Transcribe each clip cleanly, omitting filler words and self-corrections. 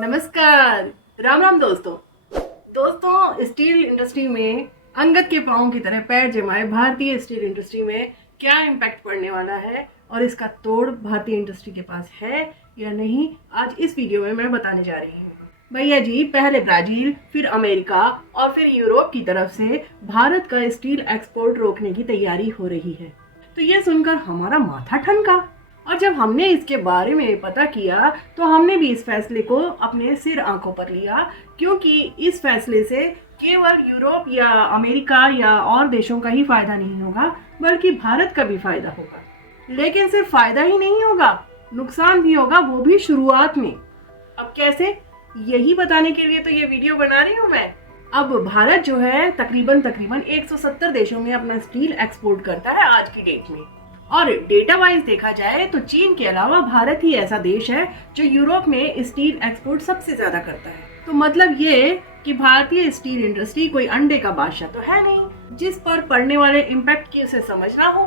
नमस्कार, राम राम दोस्तों steel industry में अंगद के पाँव की तरह पैर जमाए भारतीय स्टील इंडस्ट्री में क्या इम्पैक्ट पड़ने वाला है और इसका तोड़ भारतीय इंडस्ट्री के पास है या नहीं, आज इस वीडियो में मैं बताने जा रही हूँ। भैया जी, पहले ब्राजील, फिर अमेरिका और फिर यूरोप की तरफ से भारत का स्टील एक्सपोर्ट रोकने की तैयारी हो रही है। तो ये सुनकर हमारा माथा ठनका और जब हमने इसके बारे में पता किया तो हमने भी इस फैसले को अपने सिर आंखों पर लिया, क्योंकि इस फैसले से केवल यूरोप या अमेरिका या और देशों का ही फायदा नहीं होगा, बल्कि भारत का भी फायदा होगा। लेकिन सिर्फ फायदा ही नहीं होगा, नुकसान भी होगा, वो भी शुरुआत में। अब कैसे, यही बताने के लिए तो ये वीडियो बना रही हूँ मैं। अब भारत जो है तकरीबन 170 देशों में अपना स्टील एक्सपोर्ट करता है आज की डेट में। और डेटा वाइज देखा जाए तो चीन के अलावा भारत ही ऐसा देश है जो यूरोप में स्टील एक्सपोर्ट सबसे ज्यादा करता है। तो मतलब ये कि भारतीय स्टील इंडस्ट्री कोई अंडे का बादशाह तो है नहीं जिस पर पड़ने वाले इम्पैक्ट की उसे समझना हो।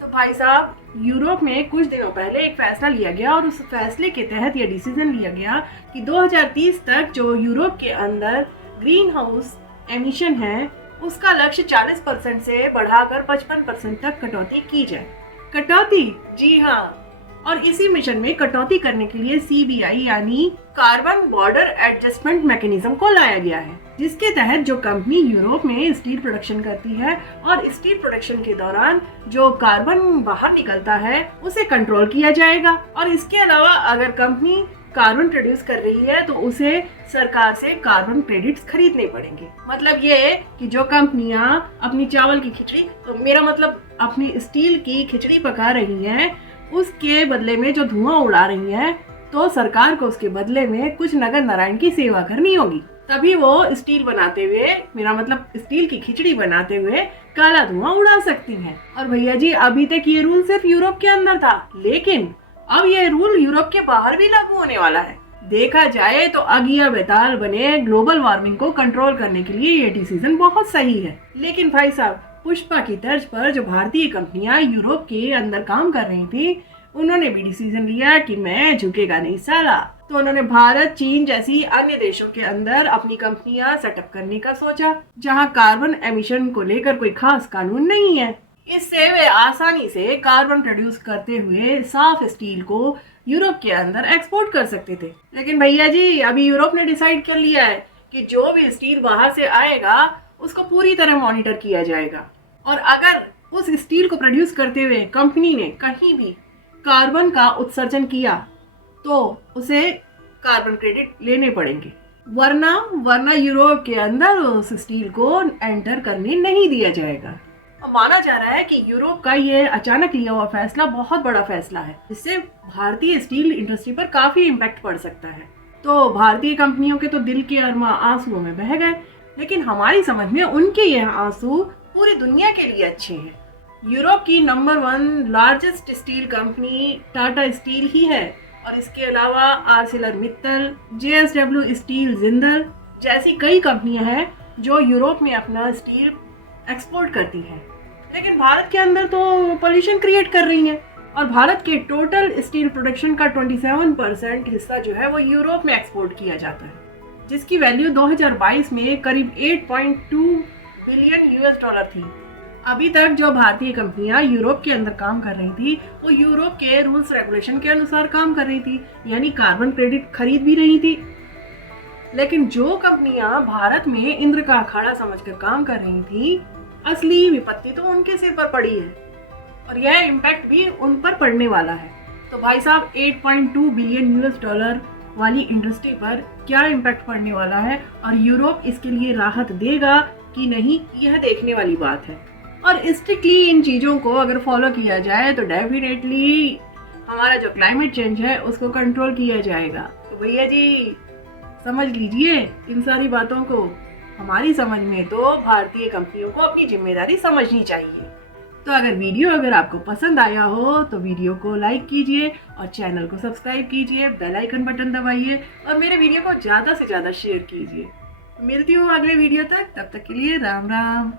तो भाई साहब, यूरोप में कुछ दिनों पहले एक फैसला लिया गया और उस फैसले के तहत यह डिसीजन लिया गया कि 2030 तक जो यूरोप के अंदर ग्रीन हाउस एमिशन है उसका लक्ष्य 40% से बढ़ाकर 55% तक कटौती की जाए। कटौती, जी हाँ। और इसी मिशन में कटौती करने के लिए CBI यानी कार्बन बॉर्डर एडजस्टमेंट मैकेनिज्म को लाया गया है, जिसके तहत जो कंपनी यूरोप में स्टील प्रोडक्शन करती है और स्टील प्रोडक्शन के दौरान जो कार्बन बाहर निकलता है उसे कंट्रोल किया जाएगा। और इसके अलावा अगर कंपनी कार्बन प्रोड्यूस कर रही है तो उसे सरकार से कार्बन क्रेडिट्स खरीदने पड़ेंगे। मतलब ये कि जो कंपनियां अपनी चावल की खिचड़ी, तो मेरा मतलब अपनी स्टील की खिचड़ी पका रही हैं, उसके बदले में जो धुआं उड़ा रही हैं, तो सरकार को उसके बदले में कुछ नगर नारायण की सेवा करनी होगी, तभी वो स्टील बनाते हुए, मेरा मतलब स्टील की खिचड़ी बनाते हुए काला धुआं उड़ा सकती हैं। और भैया जी, अभी तक ये रूल सिर्फ यूरोप के अंदर था, लेकिन अब ये रूल यूरोप के बाहर भी लागू होने वाला है। देखा जाए तो अगिया बेताल बने ग्लोबल वार्मिंग को कंट्रोल करने के लिए ये डिसीजन बहुत सही है। लेकिन भाई साहब, पुष्पा की तर्ज पर जो भारतीय कंपनियां यूरोप के अंदर काम कर रही थी, उन्होंने भी डिसीजन लिया कि मैं झुकेगा नहीं साला। तो उन्होंने भारत, चीन जैसी अन्य देशों के अंदर अपनी कंपनियां सेटअप करने का सोचा, जहां कार्बन एमिशन को लेकर कोई खास कानून नहीं है। इससे वे आसानी से कार्बन प्रोड्यूस करते हुए साफ स्टील को यूरोप के अंदर एक्सपोर्ट कर सकते थे। लेकिन भैया जी, अभी यूरोप ने डिसाइड कर लिया है कि जो भी स्टील बाहर से आएगा उसको पूरी तरह मॉनिटर किया जाएगा, और अगर उस स्टील को प्रोड्यूस करते हुए कंपनी ने कहीं भी कार्बन का उत्सर्जन किया तो उसे कार्बन क्रेडिट लेने पड़ेंगे, वरना यूरोप के अंदर उस स्टील को एंटर करने नहीं दिया जाएगा। माना जा रहा है कि यूरोप का ये अचानक लिया हुआ फैसला बहुत बड़ा फैसला है, जिससे भारतीय स्टील इंडस्ट्री पर काफी इम्पैक्ट पड़ सकता है। तो भारतीय कंपनियों के तो दिल के अरमा आंसुओं में बह गए, लेकिन हमारी समझ में उनके यह आंसू पूरी दुनिया के लिए अच्छे हैं। यूरोप की number 1 largest steel company Tata steel ही है, और इसके अलावा Arcelor Mittal, JSW steel, Jindal जैसी कई कंपनियां हैं जो यूरोप में अपना स्टील एक्सपोर्ट करती है। लेकिन भारत के अंदर तो पोल्यूशन क्रिएट कर रही हैं, और भारत के टोटल स्टील प्रोडक्शन का 27% हिस्सा जो है वो यूरोप में एक्सपोर्ट किया जाता है, जिसकी वैल्यू 2022 में करीब 8.2 बिलियन US डॉलर थी। अभी तक जो भारतीय कंपनियां यूरोप के अंदर काम कर रही थी वो यूरोप के रूल्स रेगुलेशन के अनुसार काम कर रही थी, यानी कार्बन क्रेडिट खरीद भी रही थी। लेकिन जो कंपनियां भारत में इंद्र का अखाड़ा समझकर काम कर रही थी, असली विपत्ति तो उनके सिर पर पड़ी है, और यह इम्पैक्ट भी उन पर पड़ने वाला है। तो भाई साहब, 8.2 बिलियन US डॉलर वाली इंडस्ट्री पर क्या इम्पैक्ट पड़ने वाला है और यूरोप इसके लिए राहत देगा कि नहीं, यह देखने वाली बात है। और स्ट्रिक्टली इन चीज़ों को अगर फॉलो किया जाए तो डेफिनेटली हमारा जो क्लाइमेट चेंज है उसको कंट्रोल किया जाएगा। तो भैया जी, समझ लीजिए इन सारी बातों को। हमारी समझ में तो भारतीय कंपनियों को अपनी जिम्मेदारी समझनी चाहिए। तो अगर आपको पसंद आया हो तो वीडियो को लाइक कीजिए और चैनल को सब्सक्राइब कीजिए, बेल आइकन बटन दबाइए और मेरे वीडियो को ज़्यादा से ज़्यादा शेयर कीजिए। मिलती हूँ अगले वीडियो तक, तब तक के लिए राम राम।